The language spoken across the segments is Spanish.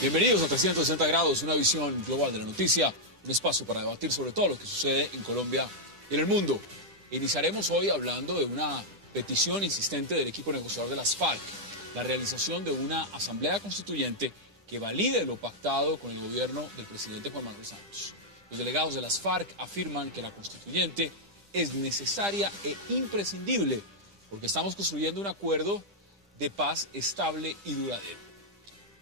Bienvenidos a 360 grados, una visión global de la noticia, un espacio para debatir sobre todo lo que sucede en Colombia y en el mundo. Iniciaremos hoy hablando de una petición insistente del equipo negociador de las FARC, la realización de una asamblea constituyente que valide lo pactado con el gobierno del presidente Juan Manuel Santos. Los delegados de las FARC afirman que la constituyente es necesaria e imprescindible porque estamos construyendo un acuerdo de paz estable y duradero.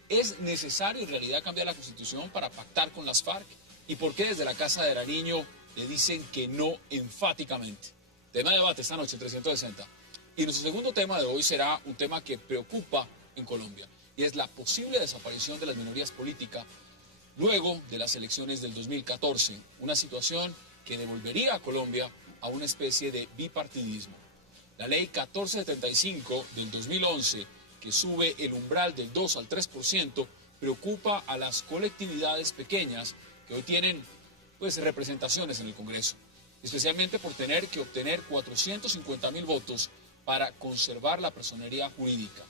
¿Es necesario en realidad cambiar la Constitución para pactar con las FARC? ¿Y por qué desde la Casa de Nariño le dicen que no enfáticamente? Tema de debate esta noche en 360. Y nuestro segundo tema de hoy será un tema que preocupa en Colombia, y es la posible desaparición de las minorías políticas luego de las elecciones del 2014, una situación que devolvería a Colombia a una especie de bipartidismo. La ley 1475 del 2011, que sube el umbral del 2 al 3%, preocupa a las colectividades pequeñas que hoy tienen representaciones en el Congreso, especialmente por tener que obtener 450.000 votos para conservar la personería jurídica.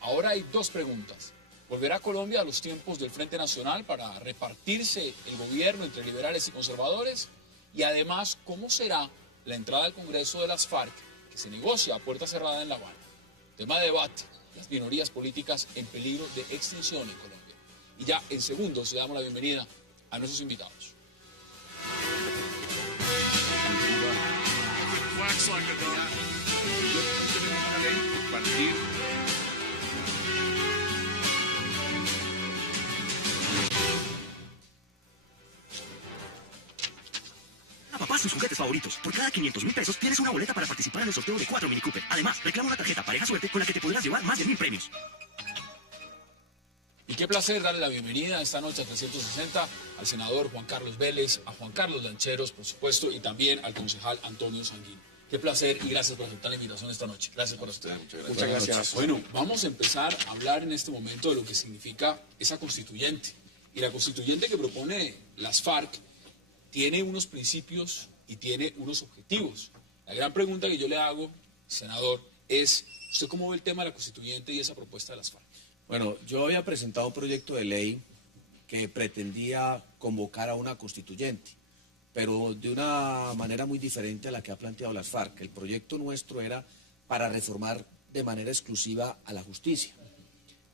Ahora hay dos preguntas. ¿Volverá Colombia a los tiempos del Frente Nacional para repartirse el gobierno entre liberales y conservadores? Y además, ¿cómo será la entrada al Congreso de las FARC, que se negocia a puerta cerrada en La Habana? Tema de debate. Las minorías políticas en peligro de extinción en Colombia. Y ya en segundos le damos la bienvenida a nuestros invitados. A papá sus juguetes favoritos. Por cada 500.000 pesos tienes una boleta para participar en el sorteo de 4 Mini Cooper. Además, reclama una tarjeta Pareja Suerte con la que te podrás llevar más de 1.000 premios. Y qué placer darle la bienvenida esta noche a 360 al senador Juan Carlos Vélez, a Juan Carlos Lancheros, por supuesto, y también al concejal Antonio Sanguín. Qué placer y gracias por aceptar la invitación esta noche. Gracias por usted. Muchas gracias. Bueno, vamos a empezar a hablar en este momento de lo que significa esa constituyente. Y la constituyente que propone las FARC tiene unos principios y tiene unos objetivos. La gran pregunta que yo le hago, senador, es ¿usted cómo ve el tema de la constituyente y esa propuesta de las FARC? Bueno, yo había presentado un proyecto de ley que pretendía convocar a una constituyente, pero de una manera muy diferente a la que ha planteado las FARC. El proyecto nuestro era para reformar de manera exclusiva a la justicia.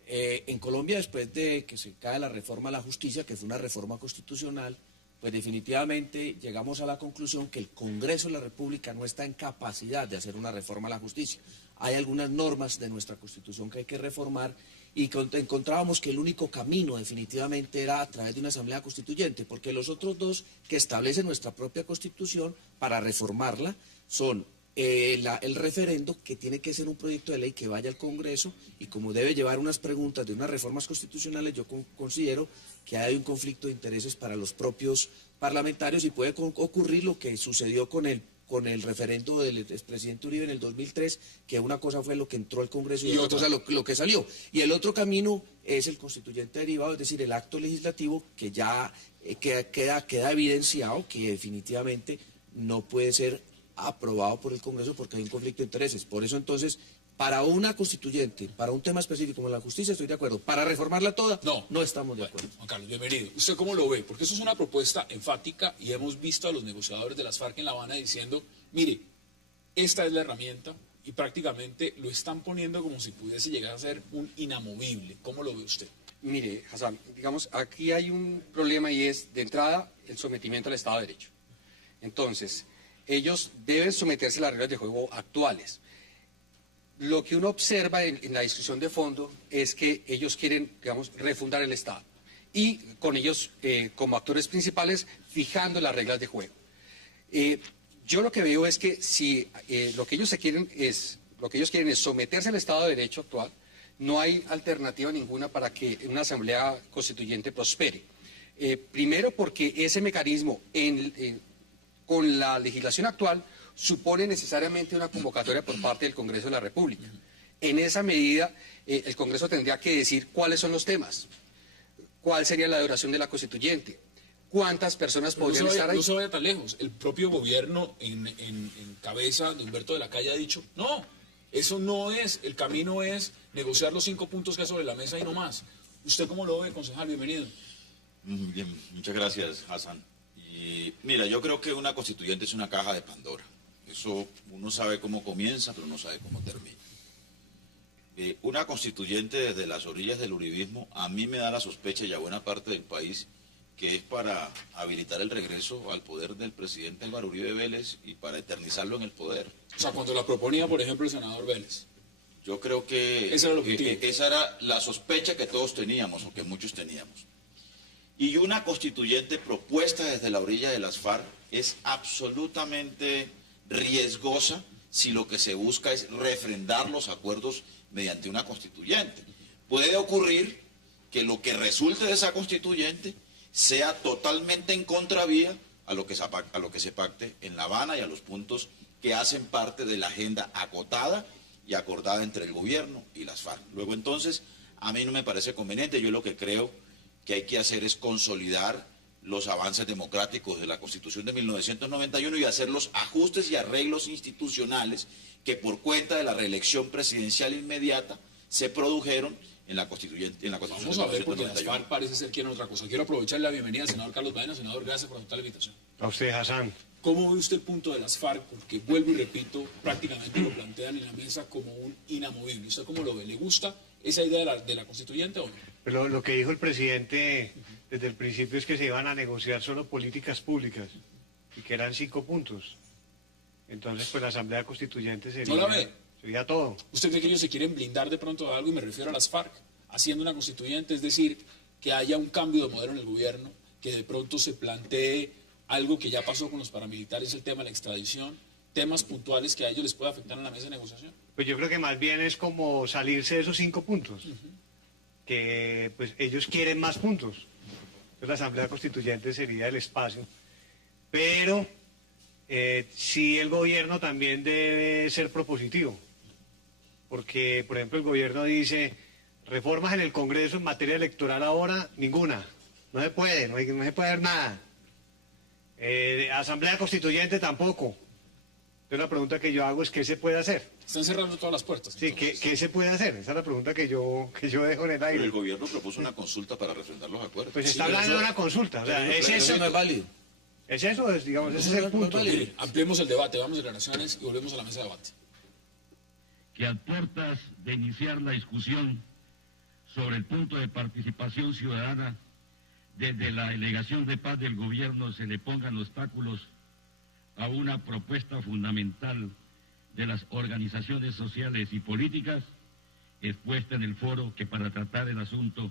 En Colombia, después de que se cae la reforma a la justicia, que fue una reforma constitucional, pues definitivamente llegamos a la conclusión que el Congreso de la República no está en capacidad de hacer una reforma a la justicia. Hay algunas normas de nuestra Constitución que hay que reformar y encontrábamos que el único camino definitivamente era a través de una asamblea constituyente, porque los otros dos que establece nuestra propia Constitución para reformarla son el referendo, que tiene que ser un proyecto de ley que vaya al Congreso y como debe llevar unas preguntas de unas reformas constitucionales, yo considero que hay un conflicto de intereses para los propios parlamentarios y puede ocurrir lo que sucedió con el referendo del expresidente Uribe en el 2003, que una cosa fue lo que entró al Congreso y otra cosa lo que salió. Y el otro camino es el constituyente derivado, es decir, el acto legislativo que ya queda evidenciado que definitivamente no puede ser aprobado por el Congreso porque hay un conflicto de intereses. Por eso entonces, para una constituyente, para un tema específico como la justicia, estoy de acuerdo. Para reformarla toda, no estamos de acuerdo. Juan Carlos, bienvenido. ¿Usted cómo lo ve? Porque eso es una propuesta enfática y hemos visto a los negociadores de las FARC en La Habana diciendo, mire, esta es la herramienta y prácticamente lo están poniendo como si pudiese llegar a ser un inamovible. ¿Cómo lo ve usted? Mire, Hassan, digamos, aquí hay un problema y es, de entrada, el sometimiento al Estado de Derecho. Entonces, ellos deben someterse a las reglas de juego actuales. Lo que uno observa en la discusión de fondo es que ellos quieren, digamos, refundar el Estado y con ellos como actores principales fijando las reglas de juego. Yo lo que veo es que si lo que ellos quieren es someterse al Estado de Derecho actual, no hay alternativa ninguna para que una asamblea constituyente prospere. Primero porque ese mecanismo con la legislación actual supone necesariamente una convocatoria por parte del Congreso de la República. En esa medida, el Congreso tendría que decir cuáles son los temas, cuál sería la duración de la constituyente, ¿cuántas personas podrían estar ahí? No se vaya tan lejos. El propio gobierno en cabeza de Humberto de la Calle ha dicho, no, eso no es, el camino es negociar los 5 puntos que hay sobre la mesa y no más. ¿Usted cómo lo ve, concejal? Bienvenido. Bien, muchas gracias, Hassan. Y mira, yo creo que una constituyente es una caja de Pandora. Eso uno sabe cómo comienza, pero no sabe cómo termina. Una constituyente desde las orillas del uribismo, a mí me da la sospecha, y a buena parte del país, que es para habilitar el regreso al poder del presidente Álvaro Uribe Vélez y para eternizarlo en el poder. O sea, cuando la proponía, por ejemplo, el senador Vélez. Yo creo que esa era la sospecha que todos teníamos, o que muchos teníamos. Y una constituyente propuesta desde la orilla de las FARC es absolutamente riesgosa si lo que se busca es refrendar los acuerdos mediante una constituyente. Puede ocurrir que lo que resulte de esa constituyente sea totalmente en contravía a lo que se pacte en La Habana y a los puntos que hacen parte de la agenda acotada y acordada entre el gobierno y las FARC. Luego entonces, a mí no me parece conveniente. Yo lo que creo que hay que hacer es consolidar los avances democráticos de la Constitución de 1991 y hacer los ajustes y arreglos institucionales que por cuenta de la reelección presidencial inmediata se produjeron en la Constitución Vamos a ver, porque las FARC parece ser quieren otra cosa. Quiero aprovechar la bienvenida al senador Carlos Baena. Senador, gracias por aceptar la invitación. A usted, Hassan. ¿Cómo ve usted el punto de las FARC? Porque, vuelvo y repito, prácticamente lo plantean en la mesa como un inamovible. ¿Usted cómo lo ve? ¿Le gusta esa idea de la constituyente o no? Pero lo que dijo el presidente desde el principio es que se iban a negociar solo políticas públicas y que eran 5 puntos. Entonces, pues la Asamblea Constituyente sería, ¿no la ve? Sería todo. ¿Usted cree que ellos se quieren blindar de pronto de algo? Y me refiero a las FARC, haciendo una constituyente, es decir, que haya un cambio de modelo en el gobierno, que de pronto se plantee algo que ya pasó con los paramilitares, el tema de la extradición, temas puntuales que a ellos les puede afectar en la mesa de negociación. Pues yo creo que más bien es como salirse de esos 5 puntos, que pues ellos quieren más puntos. Entonces la Asamblea Constituyente sería el espacio, pero sí el gobierno también debe ser propositivo, porque por ejemplo el gobierno dice, reformas en el Congreso en materia electoral ahora, ninguna, no se puede, no se puede hacer nada. Asamblea Constituyente tampoco. Entonces la pregunta que yo hago es ¿qué se puede hacer? Están cerrando todas las puertas. Sí, ¿qué se puede hacer? Esa es la pregunta que yo dejo en el aire. Pero el gobierno propuso una consulta para refrendar los acuerdos. Pues está hablando de una consulta. O sea, ¿es eso? No es válido. ¿Es eso? Digamos, ese es el punto. Mire, ampliemos el debate, vamos a declaraciones y volvemos a la mesa de debate. Que a puertas de iniciar la discusión sobre el punto de participación ciudadana, desde la delegación de paz del gobierno se le pongan obstáculos a una propuesta fundamental de las organizaciones sociales y políticas expuesta en el foro que para tratar el asunto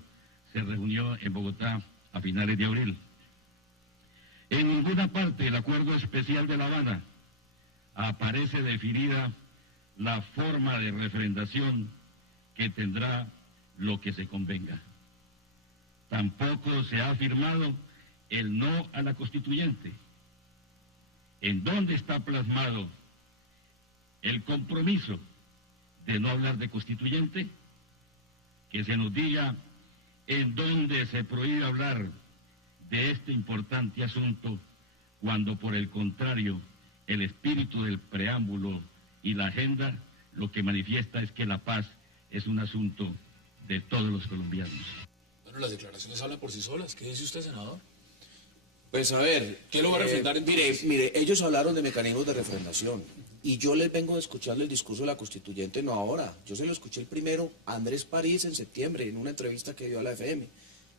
se reunió en Bogotá a finales de abril. En ninguna parte del Acuerdo Especial de La Habana aparece definida la forma de refrendación que tendrá lo que se convenga. Tampoco se ha afirmado el no a la constituyente. ¿En dónde está plasmado el compromiso de no hablar de constituyente? Que se nos diga en dónde se prohíbe hablar de este importante asunto, cuando por el contrario el espíritu del preámbulo y la agenda lo que manifiesta es que la paz es un asunto de todos los colombianos. Bueno, las declaraciones hablan por sí solas. ¿Qué dice usted, senador? Pues a ver, ¿Qué lo va a refrendar entonces? Mire, ellos hablaron de mecanismos de refrendación y yo les vengo escuchando el discurso de la constituyente no ahora. Yo se lo escuché el primero a Andrés París en septiembre en una entrevista que dio a la FM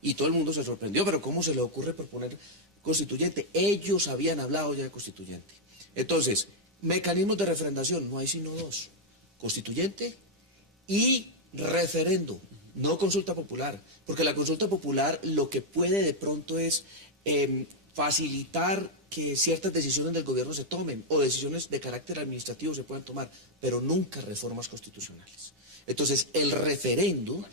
y todo el mundo se sorprendió, pero ¿cómo se le ocurre proponer constituyente? Ellos habían hablado ya de constituyente. Entonces, mecanismos de refrendación, no hay sino 2, constituyente y referendo, no consulta popular, porque la consulta popular lo que puede de pronto es facilitar que ciertas decisiones del gobierno se tomen o decisiones de carácter administrativo se puedan tomar, pero nunca reformas constitucionales. Entonces, el referendo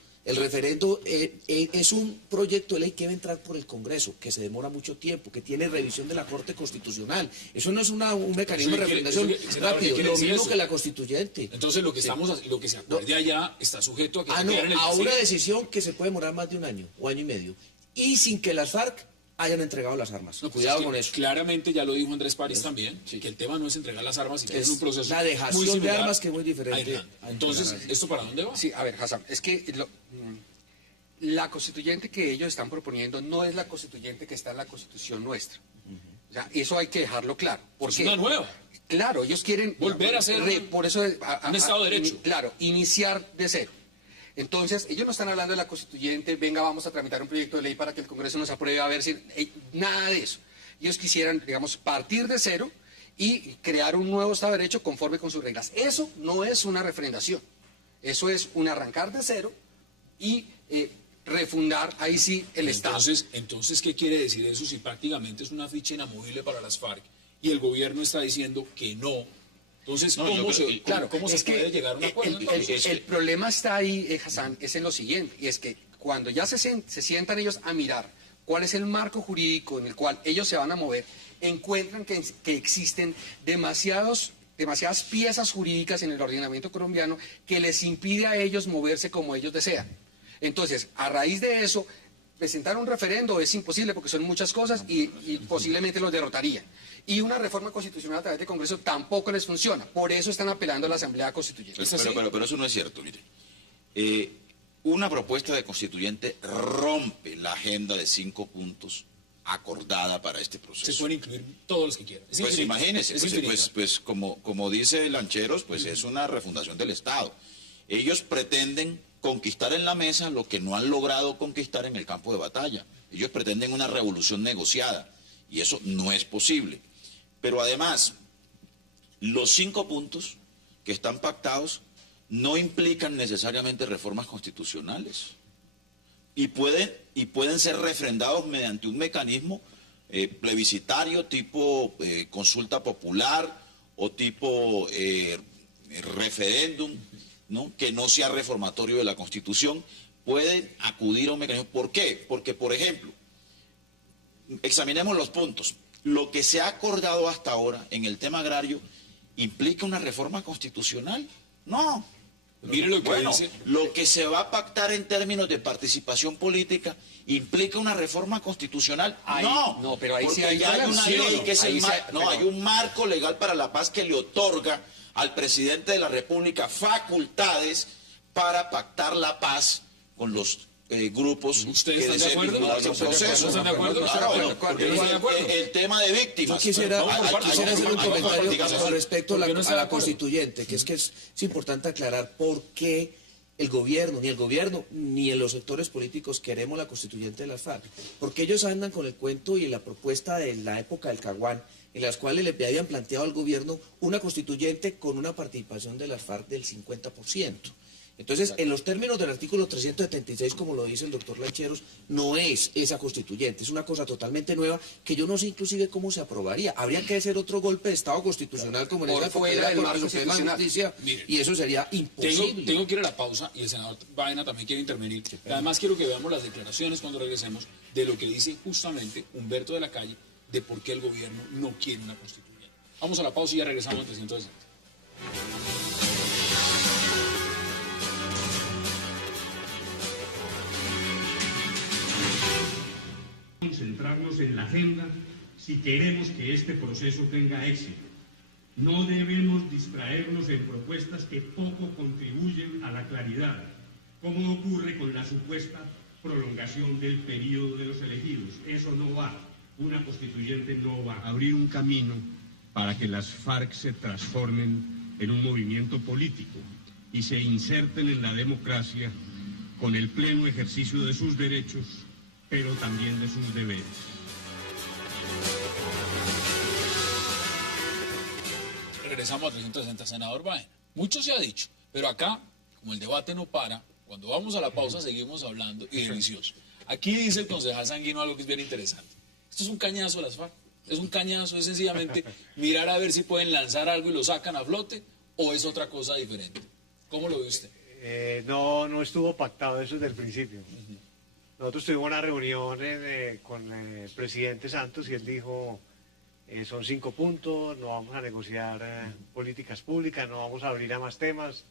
es un proyecto de ley que debe entrar por el Congreso, que se demora mucho tiempo, que tiene revisión de la Corte Constitucional. Eso no es un mecanismo de refrendación rápido, lo mismo que la constituyente. Entonces, lo que se acuerde allá está sujeto a que a una decisión que se puede demorar más de un año o año y medio. Y sin que las FARC hayan entregado las armas. No, pues Cuidado es que con eso. claramente ya lo dijo Andrés París también, que el tema no es entregar las armas, y que es un proceso la dejación muy similar de armas que es muy diferente. a Irlanda. Entonces, ¿esto para dónde va? Sí, a ver, Hassan, es que la constituyente que ellos están proponiendo no es la constituyente que está en la constitución nuestra. O sea, eso hay que dejarlo claro. ¿Por Es qué? una nueva. Claro, ellos quieren Volver a ser por eso un Estado de Derecho. Claro, iniciar de cero. Entonces, ellos no están hablando de la constituyente, venga, vamos a tramitar un proyecto de ley para que el Congreso nos apruebe, a ver si... nada de eso. Ellos quisieran, digamos, partir de cero y crear un nuevo Estado de Derecho conforme con sus reglas. Eso no es una referendación. Eso es un arrancar de cero y refundar ahí sí el Estado. Entonces, ¿qué quiere decir eso si prácticamente es una ficha inamovible para las FARC y el gobierno está diciendo que no? Entonces, No, ¿cómo se puede llegar a un acuerdo? El problema está ahí, Hassan, es en lo siguiente, y es que cuando ya se sientan ellos a mirar cuál es el marco jurídico en el cual ellos se van a mover, encuentran que existen demasiadas piezas jurídicas en el ordenamiento colombiano que les impide a ellos moverse como ellos desean. Entonces, a raíz de eso, presentar un referendo es imposible porque son muchas cosas y posiblemente los derrotarían. Y una reforma constitucional a través del Congreso tampoco les funciona. Por eso están apelando a la Asamblea Constituyente. Pero eso no es cierto, mire. Una propuesta de constituyente rompe la agenda de 5 puntos acordada para este proceso. Se pueden incluir todos los que quieran. Pues imagínense, pues como dice Lancheros, pues es una refundación del Estado. Ellos pretenden conquistar en la mesa lo que no han logrado conquistar en el campo de batalla. Ellos pretenden una revolución negociada y eso no es posible. Pero además, los 5 puntos que están pactados no implican necesariamente reformas constitucionales y pueden ser refrendados mediante un mecanismo plebiscitario tipo consulta popular o tipo referéndum, ¿no? Que no sea reformatorio de la Constitución. Pueden acudir a un mecanismo. ¿Por qué? Porque, por ejemplo, examinemos los puntos. Lo que se ha acordado hasta ahora en el tema agrario implica una reforma constitucional. No. Mire lo que dice. Lo que se va a pactar en términos de participación política implica una reforma constitucional. No, pero ahí sí hay una ley que es hay un marco legal para la paz que le otorga al presidente de la República facultades para pactar la paz con los grupos ¿Ustedes que están de deseen acuerdo? vincularse al proceso. ¿Están de acuerdo? El tema de víctimas. Yo quisiera hacer un comentario digamos, con respecto a ¿por qué no está de la acuerdo? constituyente, que es importante aclarar por qué el gobierno, ni en los sectores políticos queremos la constituyente de las FARC. Porque ellos andan con el cuento y la propuesta de la época del Caguán, en las cuales le habían planteado al gobierno una constituyente con una participación de las FARC del 50%. Entonces, en los términos del artículo 376, como lo dice el doctor Lancheros, no es esa constituyente, es una cosa totalmente nueva que yo no sé inclusive cómo se aprobaría. Habría que hacer otro golpe de Estado constitucional como en esa fuera del marco Suprema Justicia, y eso sería imposible. Tengo que ir a la pausa y el senador Baena también quiere intervenir. Además, quiero que veamos las declaraciones cuando regresemos de lo que dice justamente Humberto de la Calle de por qué el gobierno no quiere una constituyente. Vamos a la pausa y ya regresamos en 360. Concentrarnos en la agenda si queremos que este proceso tenga éxito. No debemos distraernos en propuestas que poco contribuyen a la claridad, como ocurre con la supuesta prolongación del periodo de los elegidos. Eso no va. Una constituyente no va a abrir un camino para que las FARC se transformen en un movimiento político y se inserten en la democracia con el pleno ejercicio de sus derechos, pero también de sus deberes. Regresamos a 360, senador Baena. Mucho se ha dicho, pero acá, como el debate no para, cuando vamos a la pausa seguimos hablando y delicioso. Aquí dice el concejal Sanguino algo que es bien interesante. Esto es un cañazo a las FARC. Es un cañazo, es sencillamente mirar a ver si pueden lanzar algo y lo sacan a flote, o es otra cosa diferente. ¿Cómo lo ve usted? No estuvo pactado eso desde el principio. Nosotros tuvimos una reunión con el presidente Santos y él dijo, son 5 puntos, no vamos a negociar políticas públicas, no vamos a abrir a más temas.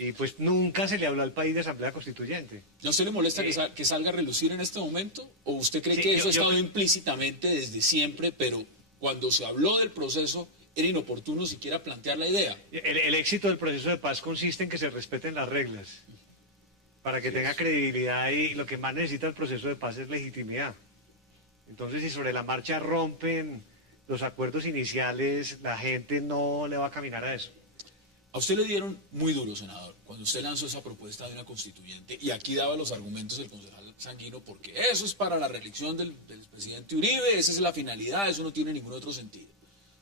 Y pues nunca se le habló al país de asamblea constituyente. ¿No se le molesta que salga a relucir en este momento? ¿O usted cree Sí, que eso yo- ha estado implícitamente desde siempre, pero cuando se habló del proceso era inoportuno siquiera plantear la idea? El éxito del proceso de paz consiste en que se respeten las reglas, para que tenga credibilidad, y lo que más necesita el proceso de paz es legitimidad. Entonces, si sobre la marcha rompen los acuerdos iniciales, la gente no le va a caminar a eso. A usted le dieron muy duro, senador, cuando usted lanzó esa propuesta de una constituyente, y aquí daba los argumentos del concejal Sanguino, porque eso es para la reelección del presidente Uribe, esa es la finalidad, eso no tiene ningún otro sentido.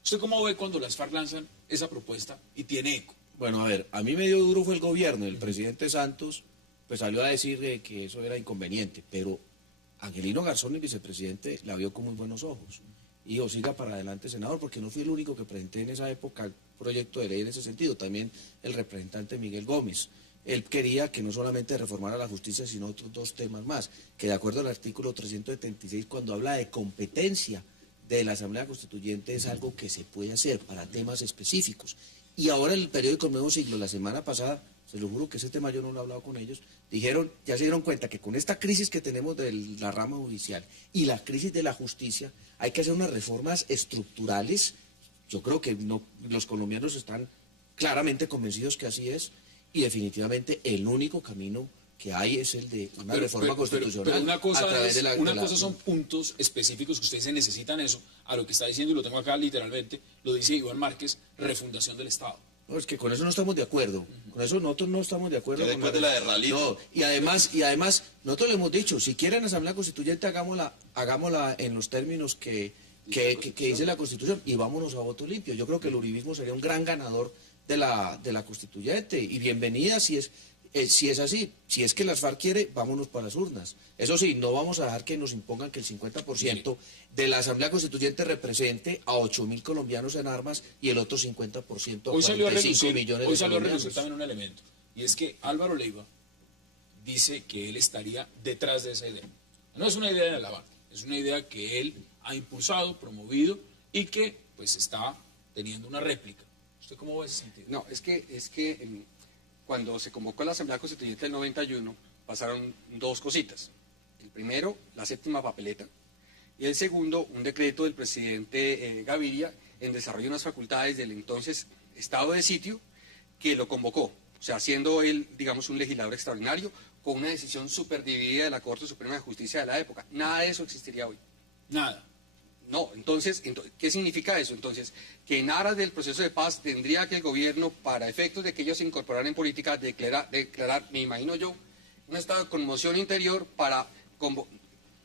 ¿Usted cómo ve cuando las FARC lanzan esa propuesta y tiene eco? Bueno, a ver, a mí me dio duro fue el gobierno. El presidente Santos pues salió a decir que eso era inconveniente, pero Angelino Garzón, el vicepresidente, la vio con muy buenos ojos. Y dijo, siga para adelante, senador, porque no fui el único que presenté en esa época proyecto de ley en ese sentido, también el representante Miguel Gómez. Él quería que no solamente reformara la justicia, sino otros dos temas más, que de acuerdo al artículo 376, cuando habla de competencia de la Asamblea Constituyente, es algo que se puede hacer para temas específicos. Y ahora el periódico Nuevo Siglo, la semana pasada, se lo juro que ese tema yo no lo he hablado con ellos, dijeron, ya se dieron cuenta que con esta crisis que tenemos de la rama judicial y la crisis de la justicia, hay que hacer unas reformas estructurales. Yo creo que los colombianos están claramente convencidos que así es, y definitivamente el único camino que hay es el de una reforma constitucional. Pero una cosa, a través de una cosa son puntos específicos que ustedes se necesitan eso, a lo que está diciendo, y lo tengo acá literalmente, lo dice Iván Márquez, refundación del Estado. No, es que con eso no estamos de acuerdo. Con eso nosotros no estamos de acuerdo. Ya con después de la de Ralito. No, y además, nosotros le hemos dicho, si quieren Asamblea Constituyente, hagámosla en los términos que dice la Constitución, y vámonos a voto limpio. Yo creo que el uribismo sería un gran ganador de la Constituyente, y bienvenida si es así. Si es que las FARC quiere, vámonos para las urnas. Eso sí, no vamos a dejar que nos impongan que el 50% de la Asamblea Constituyente represente a 8.000 colombianos en armas y el otro 50% a Hoy salió a 45 relucir, millones hoy de salió a colombianos. relucir también un elemento, y es que Álvaro Leiva dice que él estaría detrás de esa idea. No es una idea de La Habana, es una idea que él ha impulsado, promovido, y que pues está teniendo una réplica. ¿Usted cómo ve ese sentido? No, es que cuando se convocó la Asamblea Constituyente del 91, pasaron dos cositas. El primero, la séptima papeleta, y el segundo, un decreto del presidente Gaviria en desarrollo de unas facultades del entonces Estado de Sitio, que lo convocó. O sea, siendo él, digamos, un legislador extraordinario, con una decisión superdividida de la Corte Suprema de Justicia de la época. Nada de eso existiría hoy. Nada. No, entonces, ¿qué significa eso? Entonces, que en aras del proceso de paz tendría que el gobierno, para efectos de que ellos se incorporaran en política, declarar, me imagino yo, un estado de conmoción interior para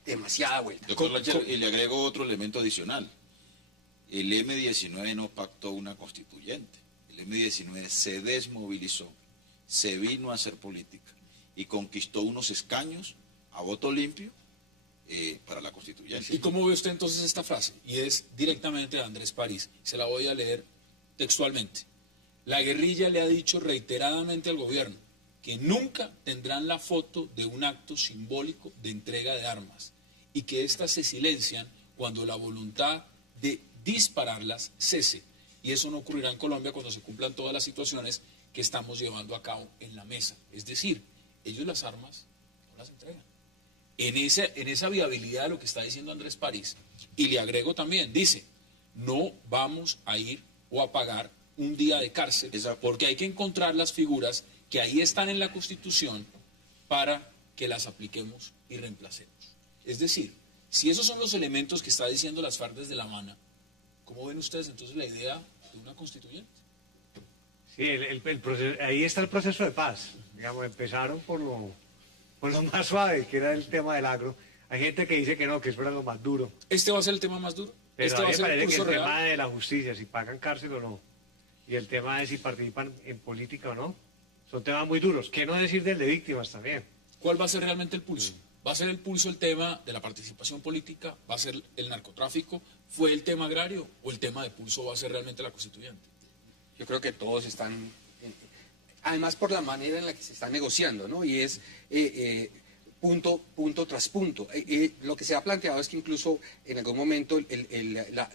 demasiada vuelta. Doctor Lancher, y le agrego otro elemento adicional. El M-19 no pactó una constituyente. El M-19 se desmovilizó, se vino a hacer política y conquistó unos escaños a voto limpio para la constituyente. ¿Y cómo ve usted entonces esta frase? Y es directamente de Andrés París. Se la voy a leer textualmente. La guerrilla le ha dicho reiteradamente al gobierno que nunca tendrán la foto de un acto simbólico de entrega de armas y que éstas se silencian cuando la voluntad de dispararlas cese. Y eso no ocurrirá en Colombia cuando se cumplan todas las situaciones que estamos llevando a cabo en la mesa. Es decir, ellos las armas no las entregan. En esa viabilidad de lo que está diciendo Andrés París, y le agrego también, dice, no vamos a ir o a pagar un día de cárcel, porque hay que encontrar las figuras que ahí están en la Constitución para que las apliquemos y reemplacemos. Es decir, si esos son los elementos que está diciendo las FARC desde La Habana, ¿cómo ven ustedes entonces la idea de una constituyente? Sí, ahí está el proceso de paz. Digamos, empezaron por lo más suave, que era el tema del agro. Hay gente que dice que no, que es para lo más duro. ¿Este va a ser el tema más duro? Pero ¿Este a va mí a me ser el parece que curso el real? tema de la justicia, si pagan cárcel o no, y el tema de si participan en política o no, son temas muy duros. ¿Qué no decir del de víctimas también? ¿Cuál va a ser realmente el pulso? ¿Va a ser el pulso el tema de la participación política? ¿Va a ser el narcotráfico? ¿Fue el tema agrario? ¿O el tema de pulso va a ser realmente la constituyente? Yo creo que todos están, además por la manera en la que se está negociando, ¿no? Y es punto tras punto. Lo que se ha planteado es que incluso en algún momento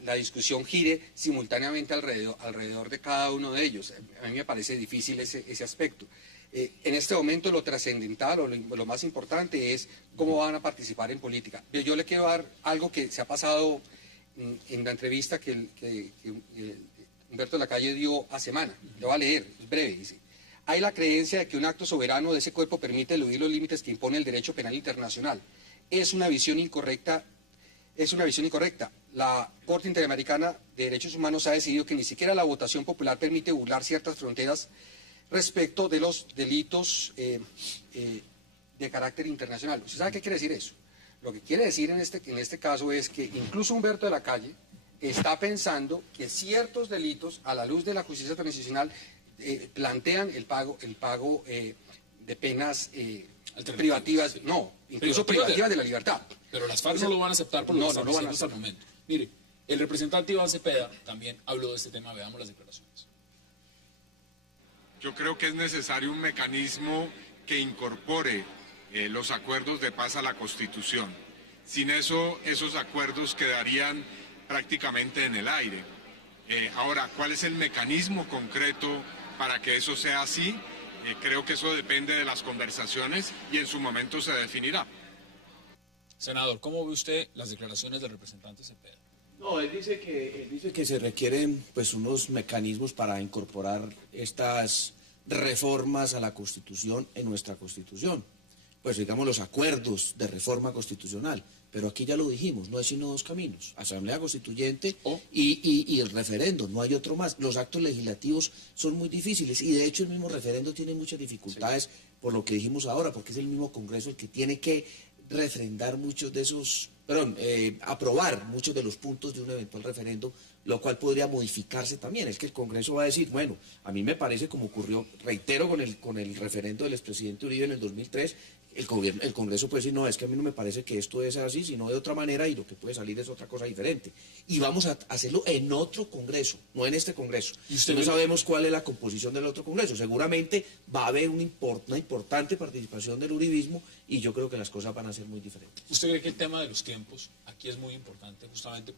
la discusión gire simultáneamente alrededor de cada uno de ellos. A mí me parece difícil ese aspecto. En este momento lo trascendental o lo más importante es cómo van a participar en política. Yo le quiero dar algo que se ha pasado en la entrevista que Humberto Lacalle dio a Semana. Le voy a leer, es breve, dice. Hay la creencia de que un acto soberano de ese cuerpo permite eludir los límites que impone el derecho penal internacional. Es una visión incorrecta. La Corte Interamericana de Derechos Humanos ha decidido que ni siquiera la votación popular permite burlar ciertas fronteras respecto de los delitos de carácter internacional. ¿Usted sabe qué quiere decir eso? Lo que quiere decir en este caso es que incluso Humberto de la Calle está pensando que ciertos delitos, a la luz de la justicia transicional, plantean el pago de penas privativas, sí. No, incluso privativas de la libertad. Pero las FARC no lo van a aceptar por lo que están diciendo hasta el aceptar. momento. Mire, el representante Iván Cepeda también habló de este tema. Veamos las declaraciones. Yo creo que es necesario un mecanismo que incorpore los acuerdos de paz a la Constitución. Sin eso, esos acuerdos quedarían prácticamente en el aire. Ahora, ¿cuál es el mecanismo concreto para que eso sea así? Creo que eso depende de las conversaciones y en su momento se definirá. Senador, ¿cómo ve usted las declaraciones del representante Cepeda? No, él dice que se requieren pues unos mecanismos para incorporar estas reformas a la Constitución en nuestra Constitución. Pues digamos los acuerdos de reforma constitucional. Pero aquí ya lo dijimos, no hay sino dos caminos, Asamblea Constituyente y el referendo, no hay otro más. Los actos legislativos son muy difíciles y de hecho el mismo referendo tiene muchas dificultades por lo que dijimos ahora, porque es el mismo Congreso el que tiene que refrendar muchos de esos, aprobar muchos de los puntos de un eventual referendo, lo cual podría modificarse también. Es que el Congreso va a decir, bueno, a mí me parece como ocurrió, reitero, con el referendo del expresidente Uribe en el 2003, el Congreso puede decir, no, es que a mí no me parece que esto es así, sino de otra manera, y lo que puede salir es otra cosa diferente. Y vamos a hacerlo en otro Congreso, no en este Congreso. ¿Y usted no sabemos cuál es la composición del otro Congreso. Seguramente va a haber una importante participación del uribismo, y yo creo que las cosas van a ser muy diferentes. ¿Usted cree que el tema de los tiempos aquí es muy importante justamente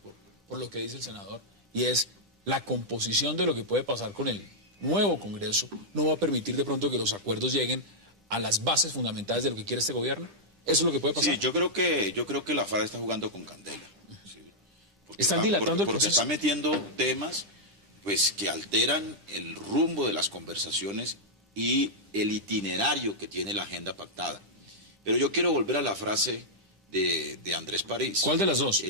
por lo que dice el senador? Y es la composición de lo que puede pasar con el nuevo Congreso. ¿No va a permitir de pronto que los acuerdos lleguen a las bases fundamentales de lo que quiere este gobierno? ¿Eso es lo que puede pasar? Sí, yo creo que la FARC está jugando con candela. Sí, Están dilatando el porque proceso. está metiendo temas pues que alteran el rumbo de las conversaciones y el itinerario que tiene la agenda pactada. Pero yo quiero volver a la frase de Andrés París. ¿Cuál de las dos?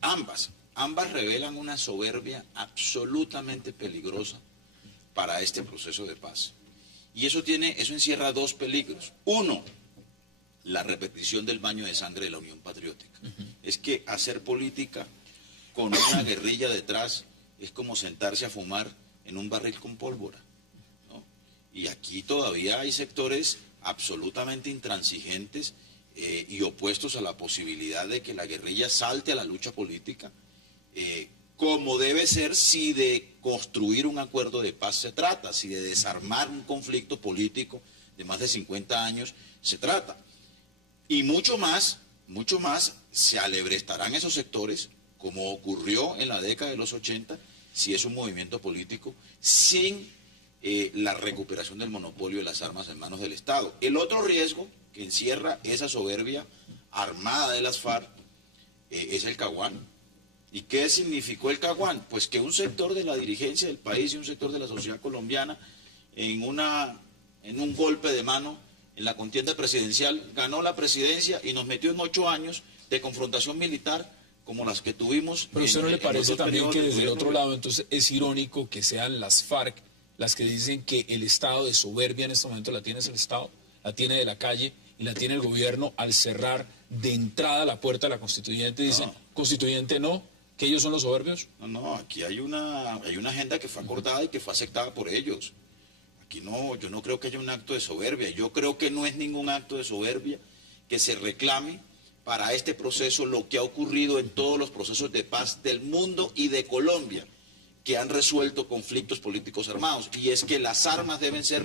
Ambas revelan una soberbia absolutamente peligrosa para este proceso de paz. Y eso encierra dos peligros. Uno, la repetición del baño de sangre de la Unión Patriótica. Es que hacer política con una guerrilla detrás es como sentarse a fumar en un barril con pólvora, ¿no? Y aquí todavía hay sectores absolutamente intransigentes y opuestos a la posibilidad de que la guerrilla salte a la lucha política, como debe ser si de construir un acuerdo de paz se trata, si de desarmar un conflicto político de más de 50 años se trata. Y mucho más se alebrestarán esos sectores, como ocurrió en la década de los 80, si es un movimiento político, sin la recuperación del monopolio de las armas en manos del Estado. El otro riesgo que encierra esa soberbia armada de las FARC es el Caguán. ¿Y qué significó el Caguán? Pues que un sector de la dirigencia del país y un sector de la sociedad colombiana en un golpe de mano en la contienda presidencial ganó la presidencia y nos metió en 8 años de confrontación militar como las que tuvimos. Pero ¿usted no le parece también que desde el otro lado entonces es irónico que sean las FARC las que dicen que el estado de soberbia en este momento la tiene el Estado, la tiene de la calle y la tiene el gobierno al cerrar de entrada la puerta de la constituyente? Dicen, constituyente no, que ellos son los soberbios. No, aquí hay una agenda que fue acordada y que fue aceptada por ellos. Aquí no, yo no creo que haya un acto de soberbia. Yo creo que no es ningún acto de soberbia que se reclame para este proceso lo que ha ocurrido en todos los procesos de paz del mundo y de Colombia, que han resuelto conflictos políticos armados. Y es que las armas deben ser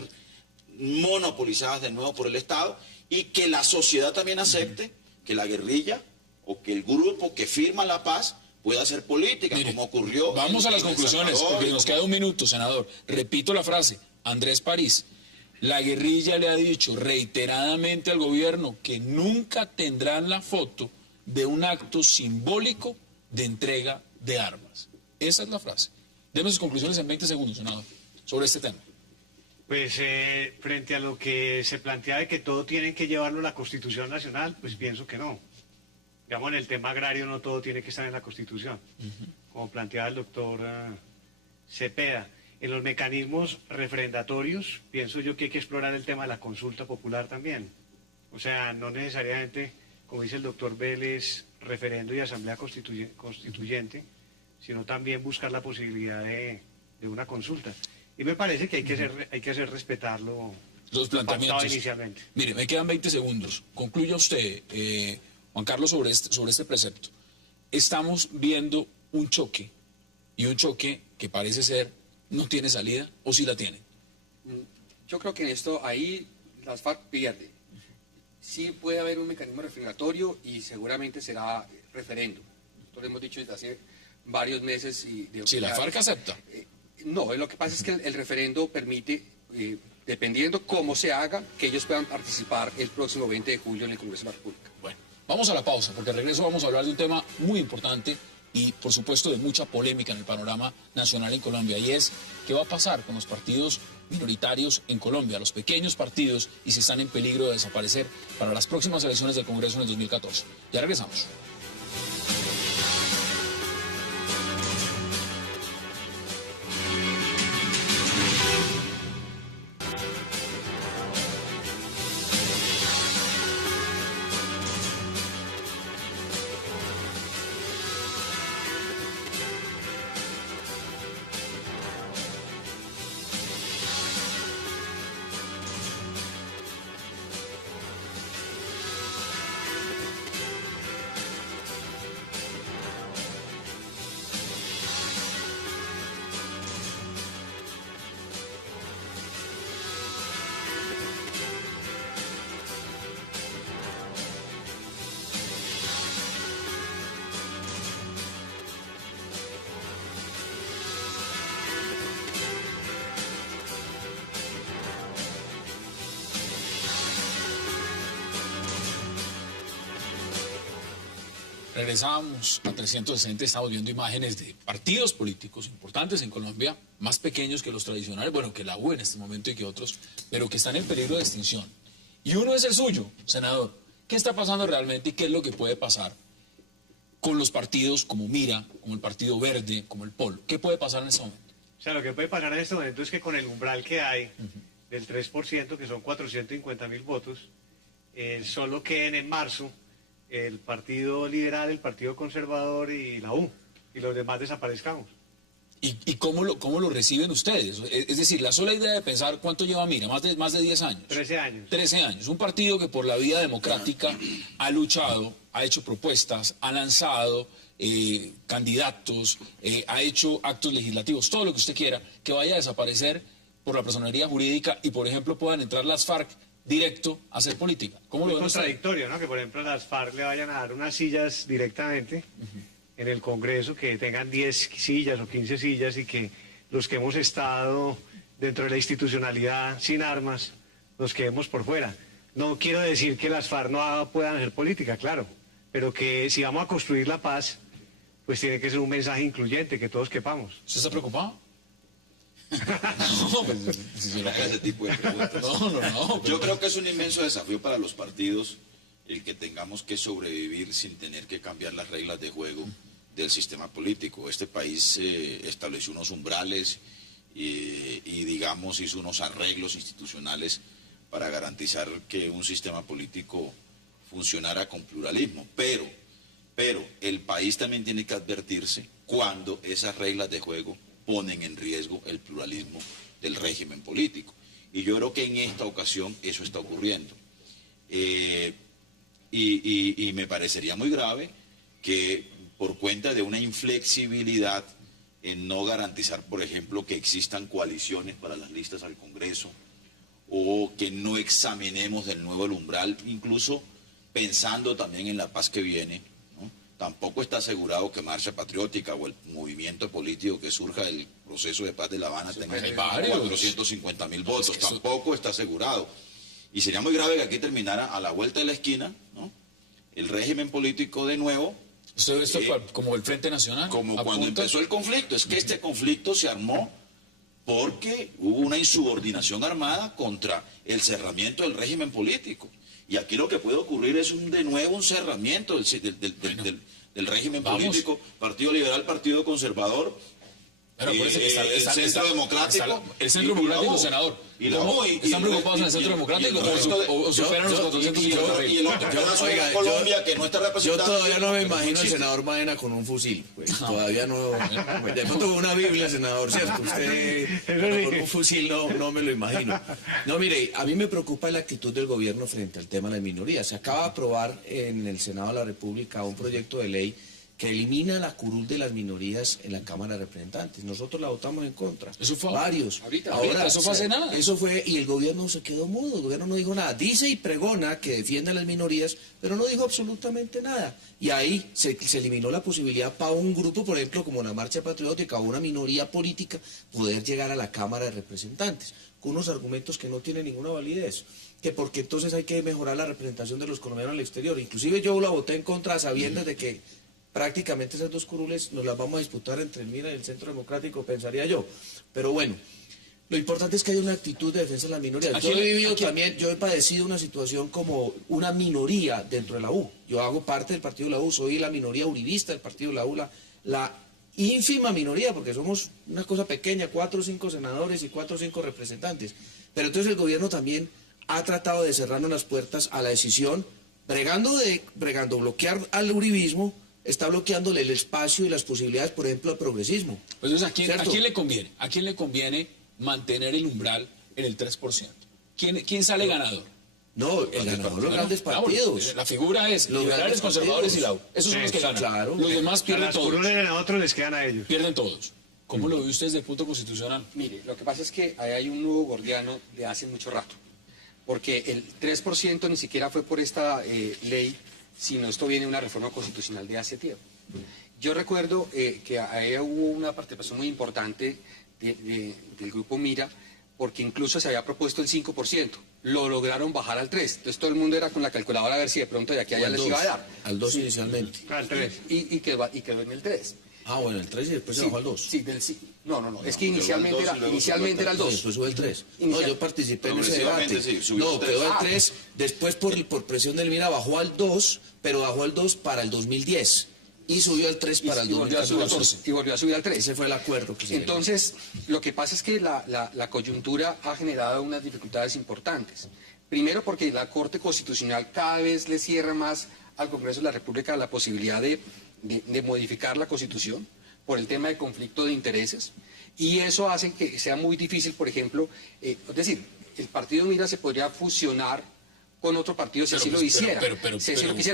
monopolizadas de nuevo por el Estado y que la sociedad también acepte que la guerrilla o que el grupo que firma la paz pueda hacer política, mire, como ocurrió. Vamos a las conclusiones, porque nos queda un minuto, senador. Repito la frase, Andrés París. La guerrilla le ha dicho reiteradamente al gobierno que nunca tendrán la foto de un acto simbólico de entrega de armas. Esa es la frase. Deme sus conclusiones en 20 segundos, senador, sobre este tema. Pues frente a lo que se plantea de que todo tienen que llevarlo a la Constitución Nacional, pues pienso que no. Digamos, en el tema agrario no todo tiene que estar en la Constitución, como planteaba el doctor Cepeda. En los mecanismos refrendatorios, pienso yo que hay que explorar el tema de la consulta popular también. O sea, no necesariamente, como dice el doctor Vélez, referendo y asamblea constituyente, sino también buscar la posibilidad de una consulta. Y me parece que hay que hacer respetar los planteamientos inicialmente. Mire, me quedan 20 segundos. Concluya usted, Juan Carlos, sobre este precepto. Estamos viendo un choque, y un choque que parece ser no tiene salida, o sí la tiene. Yo creo que en esto, ahí las FARC pierde. Sí puede haber un mecanismo refrendatorio y seguramente será referendo. Esto lo hemos dicho desde hace varios meses. Si la FARC acepta. No, lo que pasa es que el referendo permite, dependiendo cómo se haga, que ellos puedan participar el próximo 20 de julio en el Congreso de la República. Bueno, vamos a la pausa, porque al regreso vamos a hablar de un tema muy importante y, por supuesto, de mucha polémica en el panorama nacional en Colombia, y es qué va a pasar con los partidos minoritarios en Colombia, los pequeños partidos, y si están en peligro de desaparecer para las próximas elecciones del Congreso en el 2014. Ya regresamos. Regresamos a 360, estamos viendo imágenes de partidos políticos importantes en Colombia, más pequeños que los tradicionales, bueno, que la U en este momento y que otros, pero que están en peligro de extinción. Y uno es el suyo, senador. ¿Qué está pasando realmente y qué es lo que puede pasar con los partidos como Mira, como el Partido Verde, como el Polo? ¿Qué puede pasar en este momento? O sea, lo que puede pasar en este momento es que con el umbral que hay, del 3%, que son 450.000 votos, solo queden en marzo el Partido Liberal, el Partido Conservador y la U, y los demás desaparezcamos. ¿Y cómo lo reciben ustedes? Es decir, la sola idea de pensar cuánto lleva Mira, más de 10 años. 13 años. 13 años. Un partido que por la vía democrática ha luchado, ha hecho propuestas, ha lanzado candidatos, ha hecho actos legislativos, todo lo que usted quiera, que vaya a desaparecer por la personería jurídica y, por ejemplo, puedan entrar las FARC directo a hacer política. ¿Cómo lo ven ustedes? Contradictorio, ¿no? Que, por ejemplo, las FARC le vayan a dar unas sillas directamente en el Congreso, que tengan 10 sillas o 15 sillas y que los que hemos estado dentro de la institucionalidad sin armas nos quedemos por fuera. No quiero decir que las FARC no puedan hacer política, claro, pero que si vamos a construir la paz, pues tiene que ser un mensaje incluyente, que todos quepamos. ¿Usted está preocupado? No, pues, si no haga ese tipo de preguntas. No. Yo creo que es un inmenso desafío para los partidos el que tengamos que sobrevivir sin tener que cambiar las reglas de juego del sistema político. Este país estableció unos umbrales y digamos, hizo unos arreglos institucionales para garantizar que un sistema político funcionara con pluralismo. Pero el país también tiene que advertirse cuando esas reglas de juego ponen en riesgo el pluralismo del régimen político. Y yo creo que en esta ocasión eso está ocurriendo. Y me parecería muy grave que por cuenta de una inflexibilidad en no garantizar, por ejemplo, que existan coaliciones para las listas al Congreso, o que no examinemos de nuevo el umbral, incluso pensando también en la paz que viene, ¿no? Tampoco está asegurado que Marcha Patriótica o el movimiento político que surja del proceso de paz de La Habana tenga hay varios. 450.000 votos, tampoco está asegurado. Y sería muy grave que aquí terminara a la vuelta de la esquina, ¿no?, el régimen político de nuevo. ¿Esto como el Frente Nacional? Como cuando ¿Apunta? empezó el conflicto. Es que este conflicto se armó porque hubo una insubordinación armada contra el cerramiento del régimen político. Y aquí lo que puede ocurrir es de nuevo un cerramiento del régimen político, Partido Liberal, Partido Conservador, Pero acuérdense que el Centro Democrático. El Centro Democrático, senador. ¿Están preocupados en el Centro Democrático o superan los 450.000? Y el otro pedazo de Colombia que no está representado. Yo todavía no me imagino al senador Baena con un fusil. Pues, todavía no. De pronto con una Biblia, senador, ¿cierto? Usted pero con un fusil no me lo imagino. No, mire, a mí me preocupa la actitud del gobierno frente al tema de las minorías. Se acaba de aprobar en el Senado de la República un proyecto de ley que elimina la curul de las minorías en la Cámara de Representantes. Nosotros la votamos en contra. Eso fue varios. Ahora, eso fue hace nada. Eso fue, y el gobierno se quedó mudo, el gobierno no dijo nada. Dice y pregona que defiende a las minorías, pero no dijo absolutamente nada. Y ahí se eliminó la posibilidad para un grupo, por ejemplo, como la Marcha Patriótica o una minoría política, poder llegar a la Cámara de Representantes, con unos argumentos que no tienen ninguna validez. Que porque entonces hay que mejorar la representación de los colombianos al exterior. Inclusive yo la voté en contra sabiendo de que prácticamente esas dos curules nos las vamos a disputar entre el MIRA y el Centro Democrático, pensaría yo. Pero bueno, lo importante es que hay una actitud de defensa de las minorías. Yo he padecido una situación como una minoría dentro de la U. Yo hago parte del partido de la U, soy la minoría uribista del partido de la U, la ínfima minoría, porque somos una cosa pequeña, 4 o 5 senadores y 4 o 5 representantes. Pero entonces el gobierno también ha tratado de cerrarnos las puertas a la decisión, bregando bloquear al uribismo, está bloqueándole el espacio y las posibilidades, por ejemplo, al progresismo. Pues entonces, ¿a quién le conviene? ¿A quién le conviene mantener el umbral en el 3%? ¿Quién sale ganador? No, el ganador, los grandes partidos. La figura es los liberales, conservadores y la U. Esos son los que ganan. Claro. Los demás pierden todos. A otros les quedan a ellos. Pierden todos. ¿Cómo lo ve usted desde el punto constitucional? Mire, lo que pasa es que ahí hay un nudo gordiano de hace mucho rato. Porque el 3% ni siquiera fue por esta ley, sino esto viene de una reforma constitucional de hace tiempo. Yo recuerdo que ahí hubo una participación muy importante del grupo Mira, porque incluso se había propuesto el 5%. Lo lograron bajar al 3%. Entonces todo el mundo era con la calculadora a ver si de pronto de aquí a allá les iba a dar. Al 2 inicialmente. Al 3. Y quedó en el 3. Ah, bueno, el 3 y después se bajó al 2. Sí, no. Es que inicialmente era el 2. Después sube el 3. No, yo participé en ese debate. No, quedó el 3. Después, por presión del Mira, bajó al 2, pero bajó al 2 para el 2010. Y subió al 3 para el 2014. Y volvió a subir al 3. Ese fue el acuerdo que se Entonces, lo que pasa es que la coyuntura ha generado unas dificultades importantes. Primero porque la Corte Constitucional cada vez le cierra más al Congreso de la República la posibilidad de modificar la Constitución por el tema de conflicto de intereses, y eso hace que sea muy difícil, por ejemplo, es decir, el partido Mira se podría fusionar con otro partido si así lo hiciera.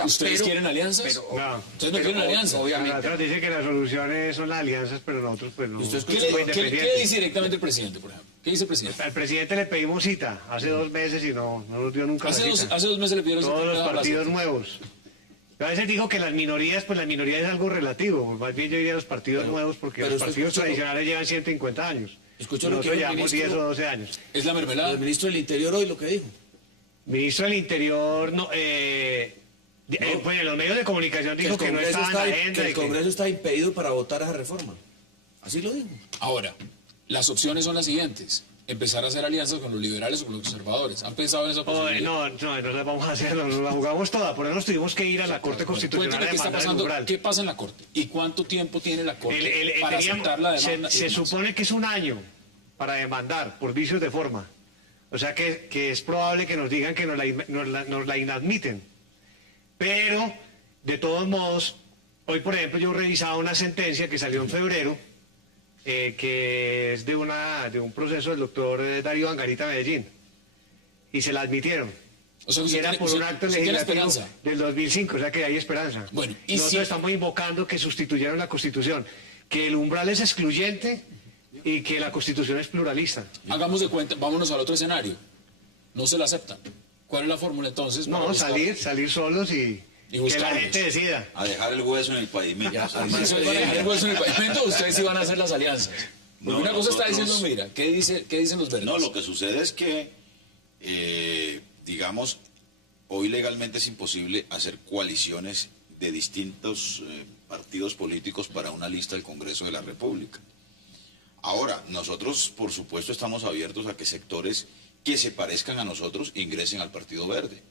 ¿Ustedes quieren alianzas? No. ¿Ustedes no quieren alianzas? Obviamente. Nosotros dice que las soluciones son las alianzas, pero nosotros pues no. ¿Qué dice directamente el presidente, por ejemplo? ¿Qué dice el presidente? Al presidente le pedimos cita hace 2 meses y no nos dio nunca hace la cita. Hace 2 meses le pidieron todos los partidos nuevos. A veces digo que las minorías, pues la minoría es algo relativo. Más bien yo diría los partidos nuevos, porque los partidos tradicionales llevan 150 años. Escuchó lo que dijo el llevamos 10 o 12 años. ¿Es la mermelada? El ministro del Interior hoy lo que dijo. Ministro del Interior, no, pues en los medios de comunicación dijo que no estaba en la agenda. Que el Congreso está impedido para votar esa reforma. Así lo dijo. Ahora, las opciones son las siguientes. Empezar a hacer alianzas con los liberales o con los conservadores. ¿Han pensado en esa posibilidad? No las vamos a hacer, nos la jugamos toda. Por eso nos tuvimos que ir a la Corte Constitucional a demandar el umbral. ¿Qué pasa en la Corte? ¿Y cuánto tiempo tiene la Corte para aceptar la demanda? Se supone que es 1 año para demandar por vicios de forma. O sea que es probable que nos digan que nos la inadmiten. Pero, de todos modos, hoy por ejemplo yo revisaba una sentencia que salió en febrero, que es de un proceso del doctor Darío Angarita Medellín, y se la admitieron. O sea, y era por un acto legislativo del 2005, o sea que hay esperanza. Bueno, nosotros estamos invocando que sustituyeran la Constitución, que el umbral es excluyente y que la Constitución es pluralista. Hagamos de cuenta, vámonos al otro escenario. No se la aceptan. ¿Cuál es la fórmula entonces? No, salir solos y que la gente decida. A dejar el hueso en el pavimento. Van a dejar el hueso en el pavimento, ustedes sí van a hacer las alianzas. Porque una cosa está diciendo, mira, ¿qué dicen los verdes? No, lo que sucede es que, digamos, hoy legalmente es imposible hacer coaliciones de distintos partidos políticos para una lista del Congreso de la República. Ahora, nosotros, por supuesto, estamos abiertos a que sectores que se parezcan a nosotros ingresen al Partido Verde,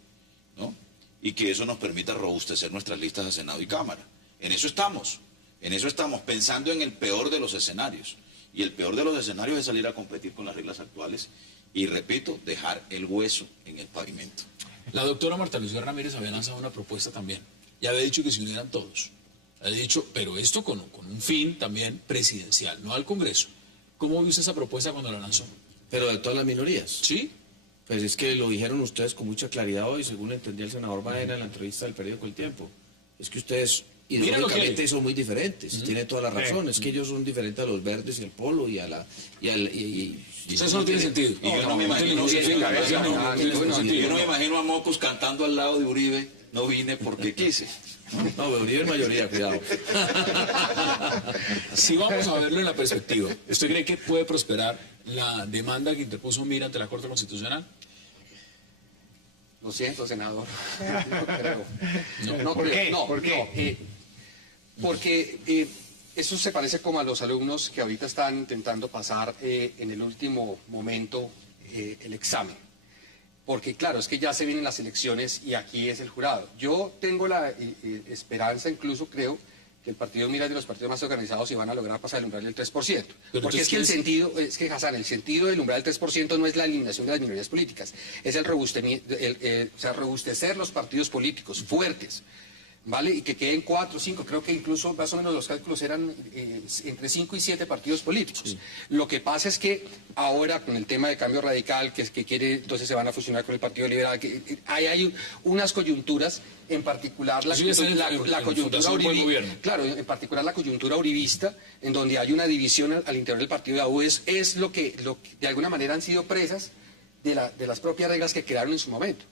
¿no? Y que eso nos permita robustecer nuestras listas de Senado y Cámara. En eso estamos, pensando en el peor de los escenarios. Y el peor de los escenarios es salir a competir con las reglas actuales y, repito, dejar el hueso en el pavimento. La doctora Marta Lucía Ramírez había lanzado una propuesta también y había dicho que se unieran todos. Había dicho, pero esto con un fin también presidencial, no al Congreso. ¿Cómo vio usted esa propuesta cuando la lanzó? Pero de todas las minorías. Sí. Pues es que lo dijeron ustedes con mucha claridad hoy, según entendía el senador Baena en la entrevista del periódico El Tiempo. Es que ustedes ideológicamente son muy diferentes, tiene toda la razón. Es que ellos son diferentes a los verdes y al polo y a la... Eso no tiene sentido. Yo no me imagino a Mocos cantando al lado de Uribe, no vine porque quise. No, Uribe es mayoría, cuidado. Si vamos a verlo en la perspectiva, ¿usted cree que puede prosperar la demanda que interpuso Mira ante la Corte Constitucional? Lo siento, senador. No creo. ¿Por qué? ¿Por qué? Porque eso se parece como a los alumnos que ahorita están intentando pasar en el último momento el examen. Porque claro, es que ya se vienen las elecciones y aquí es el jurado. Yo tengo la esperanza, incluso creo, que el partido Mira es de los partidos más organizados y van a lograr pasar el umbral del 3%. Porque es que el sentido, Hassan, el sentido del umbral del 3% no es la eliminación de las minorías políticas, es el robustecer los partidos políticos fuertes, ¿vale? Y que queden 4 o 5, creo que incluso más o menos los cálculos eran entre 5 y 7 partidos políticos. Sí. Lo que pasa es que ahora con el tema de Cambio Radical, que quiere, entonces se van a fusionar con el Partido Liberal, que hay unas coyunturas, en particular la coyuntura uribista, claro, en particular la coyuntura uribista, en donde hay una división al interior del partido de la U, es lo que de alguna manera han sido presas de las propias reglas que crearon en su momento.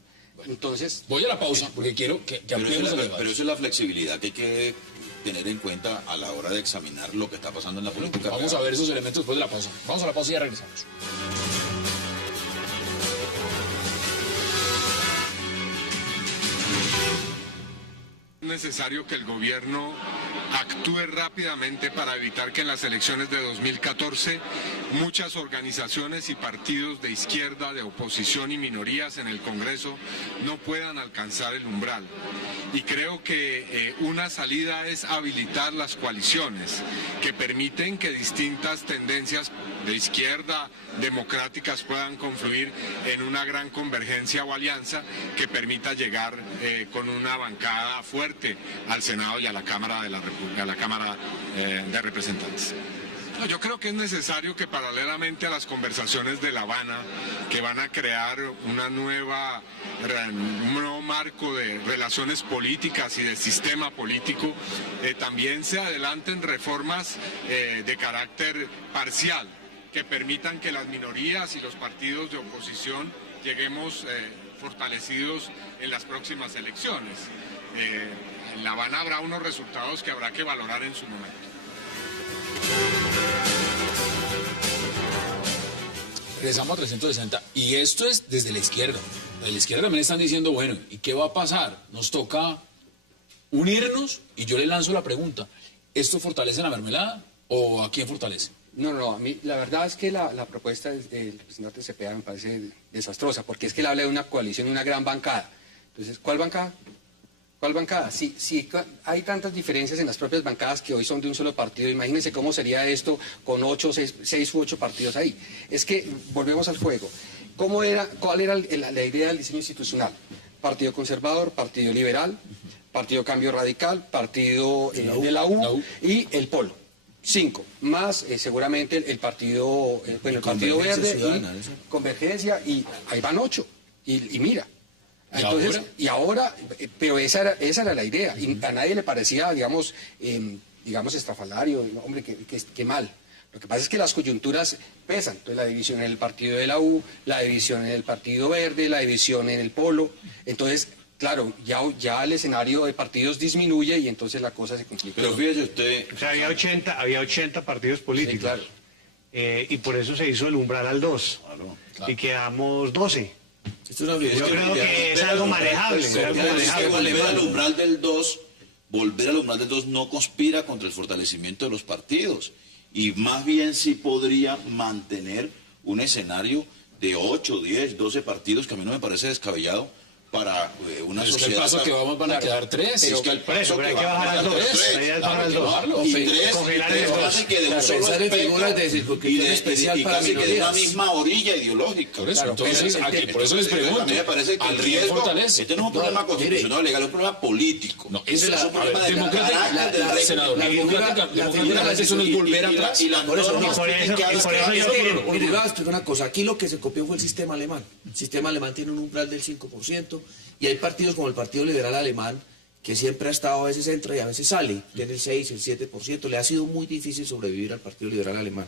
Entonces, voy a la pausa porque quiero que ampliemos el debate. Pero eso es la flexibilidad que hay que tener en cuenta a la hora de examinar lo que está pasando en la política. Vamos a ver esos elementos después de la pausa. Vamos a la pausa y ya regresamos. Es necesario que el gobierno actúe rápidamente para evitar que en las elecciones de 2014 muchas organizaciones y partidos de izquierda, de oposición y minorías en el Congreso no puedan alcanzar el umbral. Y creo que una salida es habilitar las coaliciones que permiten que distintas tendencias de izquierda democráticas puedan confluir en una gran convergencia o alianza que permita llegar con una bancada fuerte al Senado y a la Cámara de de Representantes. No, yo creo que es necesario que paralelamente a las conversaciones de La Habana, que van a crear un nuevo marco de relaciones políticas y de sistema político, también se adelanten reformas de carácter parcial que permitan que las minorías y los partidos de oposición lleguemos fortalecidos en las próximas elecciones. En La Habana habrá unos resultados que habrá que valorar en su momento. Regresamos a 360 y esto es desde la izquierda. De la izquierda también están diciendo, bueno, ¿y qué va a pasar? Nos toca unirnos y yo le lanzo la pregunta, ¿esto fortalece la mermelada o a quién fortalece? No, a mí la verdad es que la propuesta del representante Cepeda me parece desastrosa, porque es que él habla de una coalición, una gran bancada. Entonces, ¿cuál bancada? ¿Cuál bancada? Si hay tantas diferencias en las propias bancadas que hoy son de un solo partido, imagínense cómo sería esto con 6 u 8 partidos ahí. Es que, volvemos al juego. ¿Cuál era la idea del diseño institucional? Partido Conservador, Partido Liberal, Partido Cambio Radical, Partido de la U y el Polo. 5, más seguramente el Partido Verde, y Convergencia, y ahí van 8, y mira. Entonces, ¿y ahora? Pero esa era la idea, y a nadie le parecía, digamos, estrafalario, hombre, que mal. Lo que pasa es que las coyunturas pesan, entonces la división en el Partido de la U, la división en el Partido Verde, la división en el Polo, entonces, claro, ya el escenario de partidos disminuye y entonces la cosa se complica. Pero fíjese usted... O sea, había 80 partidos políticos. Sí, claro. y por eso se hizo el umbral al 2. Claro. Y quedamos 12. Esto es una Yo creo que es algo manejable. Volver al umbral del 2 no conspira contra el fortalecimiento de los partidos y más bien sí podría mantener un escenario de 8, 10, 12 partidos que a mí no me parece descabellado para una Es que sociedad. el paso que vamos van a quedar 3. Es que al Por eso, paso pero hay que que bajar al 2. Hay que bajar al 2. Y tres hace que de un solo pensar en espectro figuras de circunscripción especial y para casi que de una minorías. misma orilla ideológica. Por eso, Claro, entonces, aquí, por eso les pregunto, a mí me parece que ¿al el quién riesgo, fortalece? este no es un problema constitucional legal, es un problema político. No, Eso eso es un problema de democrática, carácter del régimen. senador, democráticamente eso no es volver atrás. Y las Por eso normas yo tienen que quiero- Mire, le voy a explicar una cosa. Aquí lo que se copió fue el sistema alemán. El sistema alemán tiene un umbral del 5% y hay partidos como el Partido Liberal Alemán que siempre ha estado a veces entra y a veces sale, tiene el 6, el 7%. Le ha sido muy difícil sobrevivir al Partido Liberal Alemán.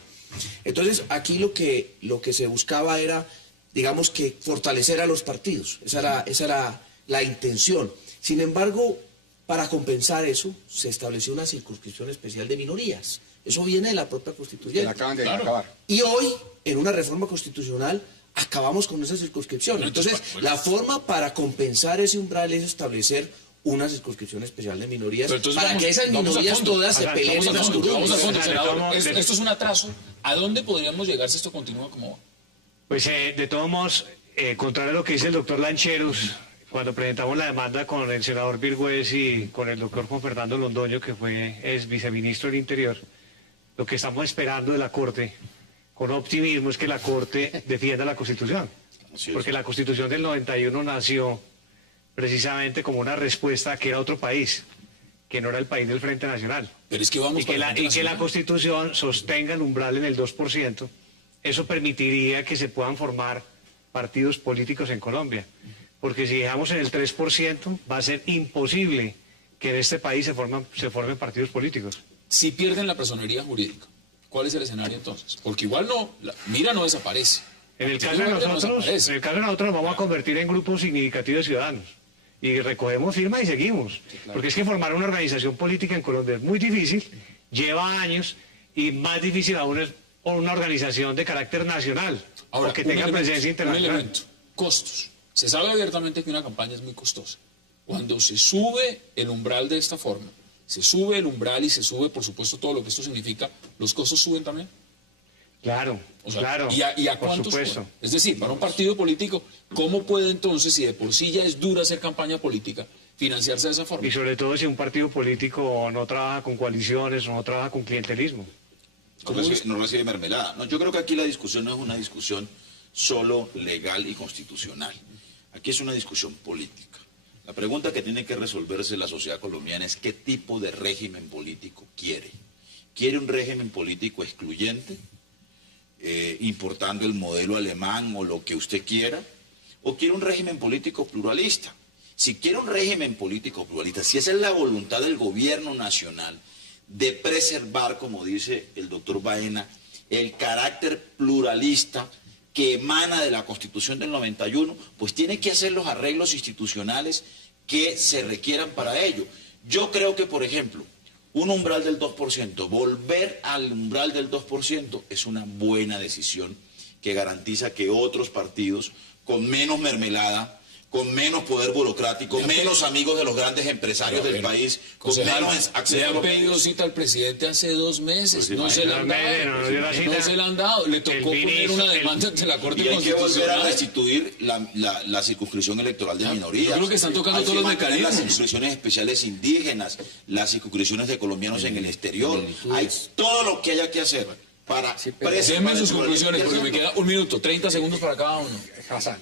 Entonces, aquí lo que se buscaba era, digamos, que fortalecer a los partidos. Esa era la intención. Sin embargo, para compensar eso, se estableció una circunscripción especial de minorías. Eso viene de la propia Que constituyente. la acaban de acabar. Y hoy, en una reforma constitucional, acabamos con esa circunscripción. Pero Entonces, entonces, la forma para compensar ese umbral es establecer una circunscripción especial de minorías Pero entonces para vamos- que esas vamos a minorías fondo. todas se Ajá, peleen Vamos en a las fondo, curules. senador. Vamos, Esto es un atraso. ¿A dónde podríamos llegar si esto continúa como va? Pues de todos modos, contrario a lo que dice el doctor Lancheros, cuando presentamos la demanda con el senador Virgüez y con el doctor Juan Fernando Londoño, que es viceministro del Interior, lo que estamos esperando de la Corte, con optimismo, es que la Corte defienda la Constitución. Así es. Porque la Constitución del 91 nació precisamente como una respuesta a que era otro país, que no era el país del Frente Nacional. Pero es que vamos Y que para el Frente la Nacional. Constitución sostenga el umbral en el 2%, eso permitiría que se puedan formar partidos políticos en Colombia. Porque si dejamos en el 3%, va a ser imposible que en este país se formen partidos políticos. Si pierden la personería jurídica, ¿cuál es el escenario entonces? Porque igual no, Mira no desaparece. En el caso de Efectivamente, no nosotros, desaparece. nos vamos a convertir en grupos significativos de ciudadanos. Y recogemos firmas y seguimos. Porque es que formar una organización política en Colombia es muy difícil, lleva años, y más difícil aún es una organización de carácter nacional, o que un tenga elemento, presencia un internacional. elemento, costos. Se sabe abiertamente que una campaña es muy costosa. Cuando se sube el umbral de esta forma, se sube el umbral y se sube, por supuesto, todo lo que esto significa, ¿los costos suben también? Claro, O sea, claro. ¿y a por cuánto supuesto. suben? Es decir, para un partido político, ¿cómo puede entonces, si de por sí ya es dura hacer campaña política, financiarse de esa forma? Y sobre todo si un partido político no trabaja con coaliciones o no trabaja con clientelismo. No recibe mermelada. No, yo creo que aquí la discusión no es una discusión solo legal y constitucional. Aquí es una discusión política. La pregunta que tiene que resolverse la sociedad colombiana es qué tipo de régimen político quiere. ¿Quiere un régimen político excluyente, importando el modelo alemán o lo que usted quiera? ¿O quiere un régimen político pluralista? Si quiere un régimen político pluralista, si esa es la voluntad del gobierno nacional de preservar, como dice el doctor Baena, el carácter pluralista que emana de la Constitución del 91, pues tiene que hacer los arreglos institucionales que se requieran para ello. Yo creo que, por ejemplo, un umbral del 2%, volver al umbral del 2% es una buena decisión que garantiza que otros partidos con menos mermelada, con menos poder burocrático, menos amigos de los grandes empresarios del país, con menos acceso le a han los pedido medios. cita al presidente hace 2 meses, no se la han no dio la dado, cita. no se la han dado, le tocó poner una demanda ante la Corte Y hay que volver a Constitucional. restituir la circunscripción electoral de minorías. yo creo que están tocando Hay todos que los mantener mecanismos. las circunscripciones especiales indígenas, las circunscripciones de colombianos en el exterior. Hay todo lo que haya que hacer para preservar Denme sus el conclusiones, porque me pluralismo. queda 1 minuto, 30 segundos para cada uno. Hassan,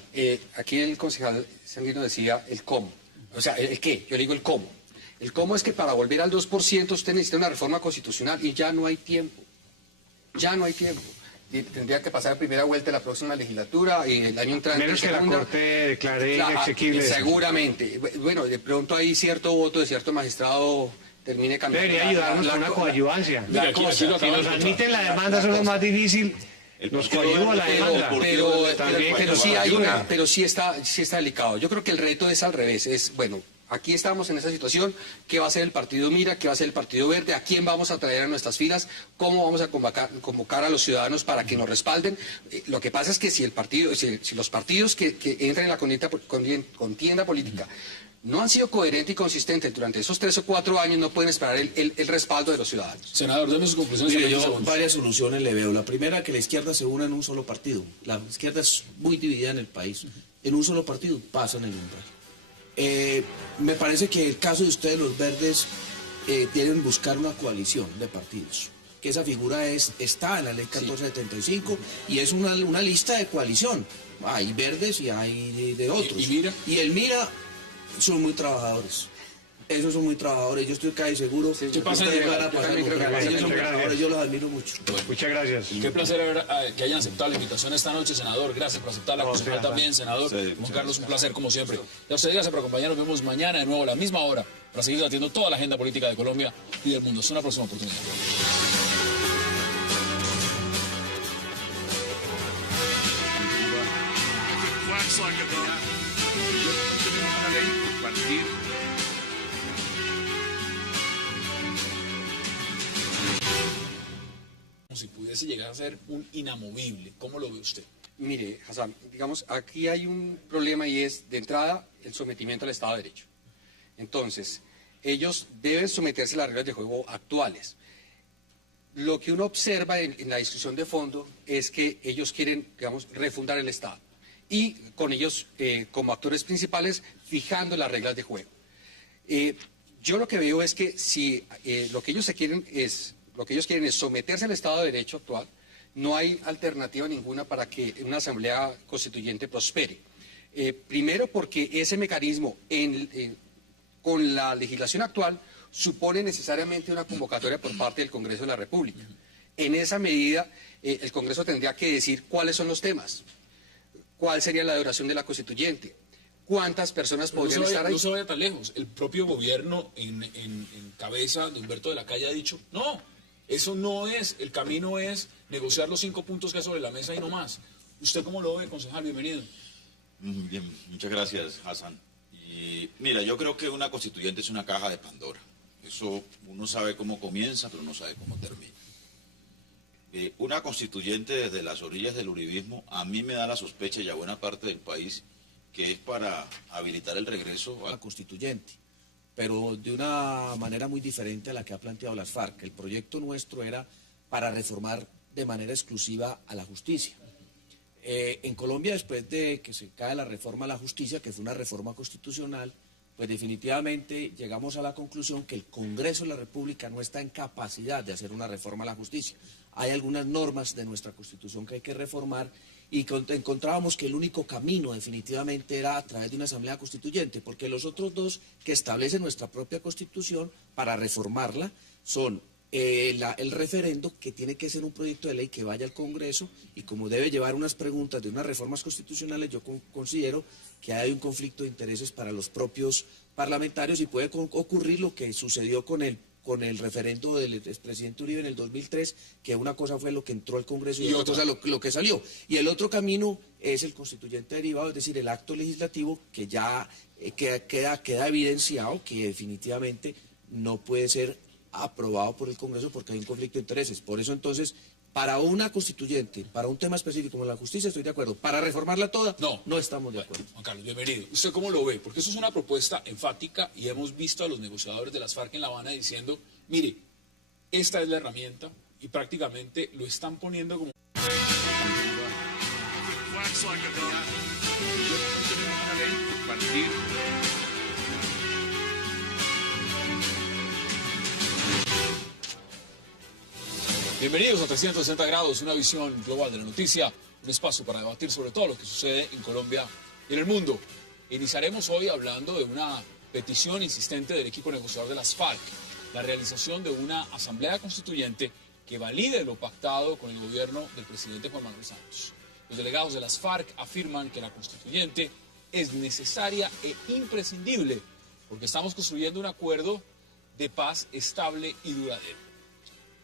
aquí el concejal Sandino decía el cómo. O sea, ¿el qué? Yo le digo el cómo. El cómo es que para volver al 2% usted necesita una reforma constitucional y ya no hay tiempo. Ya no hay tiempo. Y tendría que pasar primera vuelta la próxima legislatura y el año entrante Menos que la segunda. Corte declare Claro, inexequible eso. seguramente. Bueno, de pronto hay cierto voto de cierto magistrado termine cambiando. Debería ayudarnos con una coadyuvancia. Mira, aquí lo Si acabo de nos encontrar. admiten la demanda, eso es lo más difícil. Nos coadyuva la demanda. Pero También que pero nos sí hay ayuden. una, pero sí está delicado. Yo creo que el reto es al revés, es bueno, Aquí estamos en esa situación. ¿Qué va a hacer el Partido Mira? ¿Qué va a hacer el Partido Verde? ¿A quién vamos a traer a nuestras filas? ¿Cómo vamos a convocar a los ciudadanos para que nos respalden? Lo que pasa es que si los partidos que entran en la contienda política no han sido coherentes y consistentes durante esos 3 o 4 años, no pueden esperar el respaldo de los ciudadanos. Senador, deme sus conclusiones. Mire, yo varias soluciones le veo. La primera, que la izquierda se una en un solo partido. La izquierda es muy dividida en el país. En un solo partido pasan el umbral. Me parece que el caso de ustedes, los verdes, deben buscar una coalición de partidos. Que esa figura está en la ley 1475 y es una lista de coalición. Hay verdes y hay de otros. ¿Y Mira? Y el Mira son muy trabajadores. Esos son muy trabajadores. Yo estoy casi seguro que ¿Qué pasa? ustedes van a pasar. Yo también creo que Ellos son muchas trabajadores, gracias. yo los admiro mucho. Muchas gracias. Qué placer que hayan aceptado la invitación esta noche, senador. Gracias por aceptarla. No, Concejal sí, también, senador. Juan Carlos, un placer como siempre. Y a ustedes, gracias por acompañarnos. Nos vemos mañana de nuevo a la misma hora para seguir debatiendo toda la agenda política de Colombia y del mundo. Es una próxima oportunidad. Como si pudiese llegar a ser un inamovible. ¿Cómo lo ve usted? Mire, Hassan, digamos, aquí hay un problema y es, de entrada, el sometimiento al Estado de Derecho. Entonces, ellos deben someterse a las reglas de juego actuales. Lo que uno observa en la discusión de fondo es que ellos quieren, digamos, refundar el Estado. Y con ellos, como actores principales, fijando las reglas de juego. Yo lo que veo es que si lo que ellos quieren es someterse al Estado de Derecho actual, no hay alternativa ninguna para que una asamblea constituyente prospere. Primero porque ese mecanismo con la legislación actual supone necesariamente una convocatoria por parte del Congreso de la República. En esa medida, el Congreso tendría que decir cuáles son los temas, cuál sería la duración de la constituyente, cuántas personas podrían estar ahí. No se vaya tan lejos. El propio gobierno en cabeza de Humberto de la Calle ha dicho, no, eso no es, el camino es negociar los 5 puntos que hay sobre la mesa y no más. ¿Usted cómo lo ve, concejal? Bienvenido. Bien, muchas gracias, Hassan. Y mira, yo creo que una constituyente es una caja de Pandora. Eso uno sabe cómo comienza, pero no sabe cómo termina. Una constituyente desde las orillas del uribismo, a mí me da la sospecha, y a buena parte del país, que es para habilitar el regreso a la constituyente, pero de una manera muy diferente a la que ha planteado las FARC. El proyecto nuestro era para reformar de manera exclusiva a la justicia. En Colombia, después de que se cae la reforma a la justicia, que fue una reforma constitucional, pues definitivamente llegamos a la conclusión que el Congreso de la República no está en capacidad de hacer una reforma a la justicia. Hay algunas normas de nuestra Constitución que hay que reformar y encontrábamos que el único camino definitivamente era a través de una asamblea constituyente, porque los otros dos que establecen nuestra propia Constitución para reformarla son el referendo, que tiene que ser un proyecto de ley que vaya al Congreso y como debe llevar unas preguntas de unas reformas constitucionales, yo considero que hay un conflicto de intereses para los propios parlamentarios y puede ocurrir lo que sucedió con el referendo del expresidente Uribe en el 2003, que una cosa fue lo que entró al Congreso y otra cosa lo que salió. Y el otro camino es el constituyente derivado, es decir, el acto legislativo que ya queda evidenciado que definitivamente no puede ser aprobado por el Congreso porque hay un conflicto de intereses. Por eso entonces, para una constituyente, para un tema específico como la justicia, estoy de acuerdo. Para reformarla toda, no estamos de acuerdo. Juan Carlos, bienvenido. ¿Usted cómo lo ve? Porque eso es una propuesta enfática y hemos visto a los negociadores de las FARC en La Habana diciendo, mire, esta es la herramienta y prácticamente lo están poniendo como... Bienvenidos a 360 grados, una visión global de la noticia, un espacio para debatir sobre todo lo que sucede en Colombia y en el mundo. Iniciaremos hoy hablando de una petición insistente del equipo negociador de las FARC, la realización de una asamblea constituyente que valide lo pactado con el gobierno del presidente Juan Manuel Santos. Los delegados de las FARC afirman que la constituyente es necesaria e imprescindible porque estamos construyendo un acuerdo de paz estable y duradero.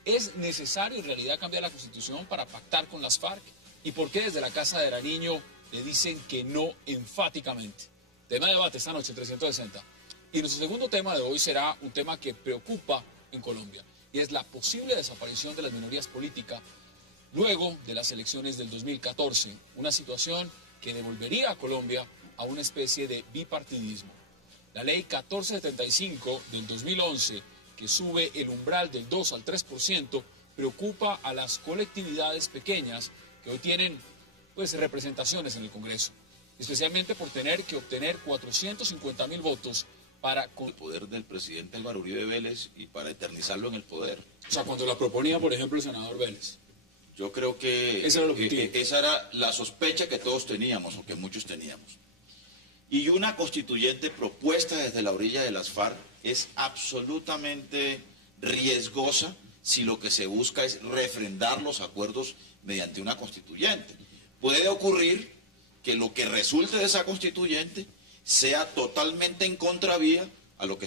¿Es necesario en realidad cambiar la Constitución para pactar con las FARC? ¿Y por qué desde la Casa de Nariño le dicen que no enfáticamente? Tema de debate esta noche en 360. Y nuestro segundo tema de hoy será un tema que preocupa en Colombia, y es la posible desaparición de las minorías políticas luego de las elecciones del 2014, una situación que devolvería a Colombia a una especie de bipartidismo. La ley 1475 del 2011, que sube el umbral del 2 al 3%, preocupa a las colectividades pequeñas que hoy tienen representaciones en el Congreso, especialmente por tener que obtener 450.000 votos para... El poder del presidente Álvaro Uribe Vélez y para eternizarlo en el poder. O sea, cuando la proponía, por ejemplo, el senador Vélez. Yo creo que esa era la sospecha que todos teníamos, o que muchos teníamos. Y una constituyente propuesta desde la orilla de las FARC es absolutamente riesgosa si lo que se busca es refrendar los acuerdos mediante una constituyente. Puede ocurrir que lo que resulte de esa constituyente sea totalmente en contravía a lo que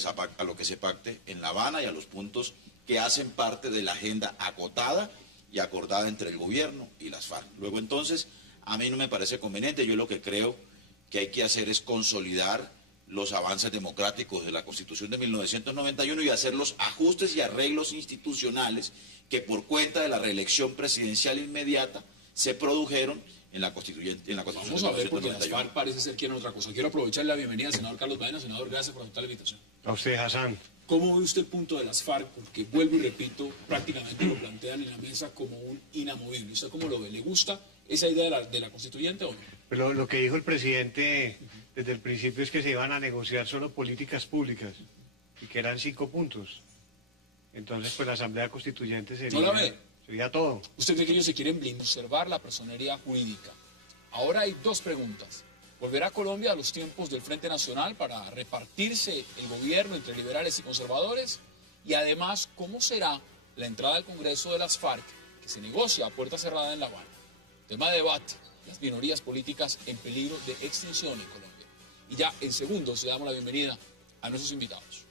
se pacte en La Habana y a los puntos que hacen parte de la agenda acotada y acordada entre el gobierno y las FARC. Luego entonces, a mí no me parece conveniente. Yo lo que creo que hay que hacer es consolidar los avances democráticos de la Constitución de 1991 y hacer los ajustes y arreglos institucionales que por cuenta de la reelección presidencial inmediata se produjeron en la Constitución de 1991. Vamos a ver, porque las FARC parece ser que quieren otra cosa. Quiero aprovechar la bienvenida al senador Carlos Baena. Senador, gracias por aceptar la invitación. A usted, Hassan. ¿Cómo ve usted el punto de las FARC? Porque, vuelvo y repito, prácticamente lo plantean en la mesa como un inamovible. ¿Usted cómo lo ve? ¿Le gusta esa idea de la constituyente o no? Pero lo que dijo el presidente desde el principio es que se iban a negociar solo políticas públicas y que eran 5 puntos. Entonces, pues la Asamblea Constituyente sería, ¿No la ve? Sería todo. ¿Usted cree que ellos se quieren blindar, conservar la personería jurídica? Ahora hay dos preguntas. ¿Volverá Colombia a los tiempos del Frente Nacional para repartirse el gobierno entre liberales y conservadores? Y además, ¿cómo será la entrada al Congreso de las FARC, que se negocia a puerta cerrada en La Habana? Tema de debate, las minorías políticas en peligro de extinción en Colombia. Y ya en segundos le damos la bienvenida a nuestros invitados.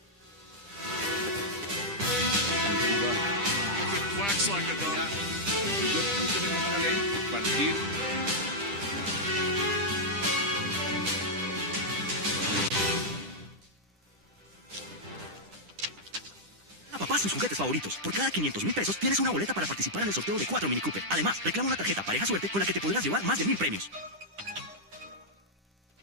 A papá sus juguetes favoritos. Por cada 500.000 pesos tienes una boleta para participar en el sorteo de 4 Mini Cooper. Además, reclama una tarjeta pareja suerte con la que te podrás llevar más de 1.000 premios.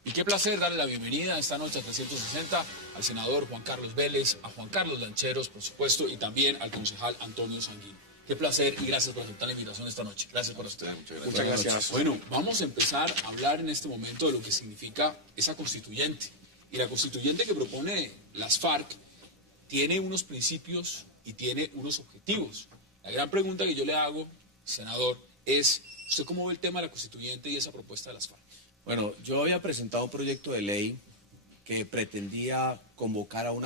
Y qué placer darle la bienvenida esta noche a 360 al senador Juan Carlos Vélez, a Juan Carlos Lancheros, por supuesto, y también al concejal Antonio Sanguín. Qué placer y gracias por aceptar la invitación esta noche. Gracias por estar. Muchas gracias. Bueno, vamos a empezar a hablar en este momento de lo que significa esa constituyente. Y la constituyente que propone las FARC tiene unos principios y tiene unos objetivos. La gran pregunta que yo le hago, senador, es, ¿usted cómo ve el tema de la constituyente y esa propuesta de las FARC? Bueno, yo había presentado un proyecto de ley que pretendía convocar a una